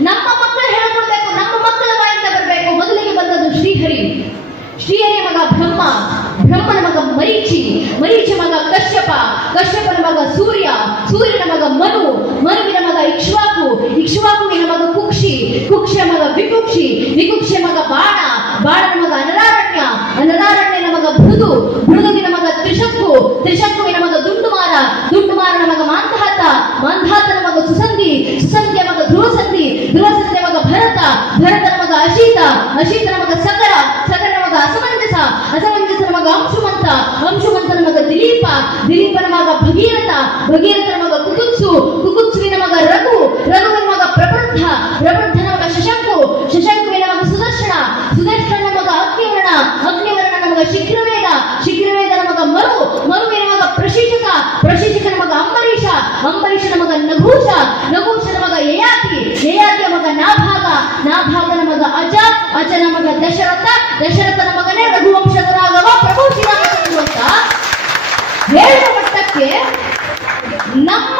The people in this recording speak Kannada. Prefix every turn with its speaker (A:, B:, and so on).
A: ನಮ್ಮ ಮಕ್ಕಳು ಹೇಳಿಕೊಡ್ಬೇಕು, ನಮ್ಮ ಮಕ್ಕಳ ಬಾಯಿಂದ ಬರಬೇಕು. ಮೊದಲಿಗೆ ಬಂದದ್ದು ಶ್ರೀಹರಿ. ಶ್ರೀಹರಿಯ ಮಗ ಬ್ರಹ್ಮ. ಬ್ರಹ್ಮನ ಮಗ ಮರೀಚಿ. ಮರೀಚಿ ಮಗ ಕಶ್ಯಪ. ಕಶ್ಯಪನ ಮಗ ಸೂರ್ಯ. ಸೂರ್ಯನ ಮಗ ಮನು. ಮನುವಿನ ಮಗ ಇಕ್ಷ್ವಾಕು. ಇಕ್ಷ್ವಾಕುವಿನ ಮಗ ಕುಕ್ಷಿ. ಕುಕ್ಷಿಯ ಮಗ ವಿಕುಕ್ಷಿ. ವಿಕುಕ್ಷಿಯ ಮಗ ಬಾಣ. ಬಾಣನ ಮಗ ಅನರಾರಣ್ಯ. ಅನರಾರಣ್ಯನ ಮಗ ಮೃದು ಮೃದುವಿನ ಮಗ ತ್ರಿಶಕ್ಕು ತ್ರಿಶಂಕುವಿನ ಅಶೀತನ ಮಗ ಸಕರ ಸಕರನ ಮಗ ಅಸಮಂಜಸ ಅಸಮಂಜಸನ ಮಗ ಅಂಶುಮಂತ ಅಂಶುಮಂತನ ಮಗ ದಿಲೀಪ, ದಿಲೀಪನ ಮಗ ಭಗೀರಥ ಭಗೀರಥನ ಮಗ ಕುಕುತ್ಸು, ಕುಕುತ್ಸುವಿನ ಮಗ ರಘು, ರಘುವಿನ ಮಗ ಪ್ರಬಂಧ ಪ್ರಬುದ್ಧನ ಮಗ ಶಶಂಕು, ಶಶಂಕುವಿನ ಮಗ ಸುದರ್ಶನ ಸುದರ್ಶನ ಮಗ ಅಗ್ನಿವರ್ಣ ಅಗ್ನಿವರ್ಣನ ಮಗ ಶಿಖ್ರವೇದ ಶಿಖ್ರವೇದ ಮಗ ಮರು, ಮರುವಿನ ಮಗ ಪ್ರಶಿಕ್ಷಕ ಪ್ರಶಿಕ್ಷಕನ ಮಗ ಅಂಬರೀಷ ಅಂಬರೀಷನ ಮಗ ನಘೂಷ ನಘೂಷನ ಮಗ ಯಯಾತಿ ಯಯಾತಿಯ ಮಗ ನಾಭಾಗ ನಾಭಾಗನ ಮಗ ಅಜ ಅಜನ ಮಗ ದಶರಥ ದಶರಥನ ಮಗನೇ ರಘುವಂಶದರಾಗವ ಪ್ರಭು ಶ್ರೀರಾಮ ಅಂತ ಹೇಳುವ ಮಟ್ಟಕ್ಕೆ ನಮ್ಮ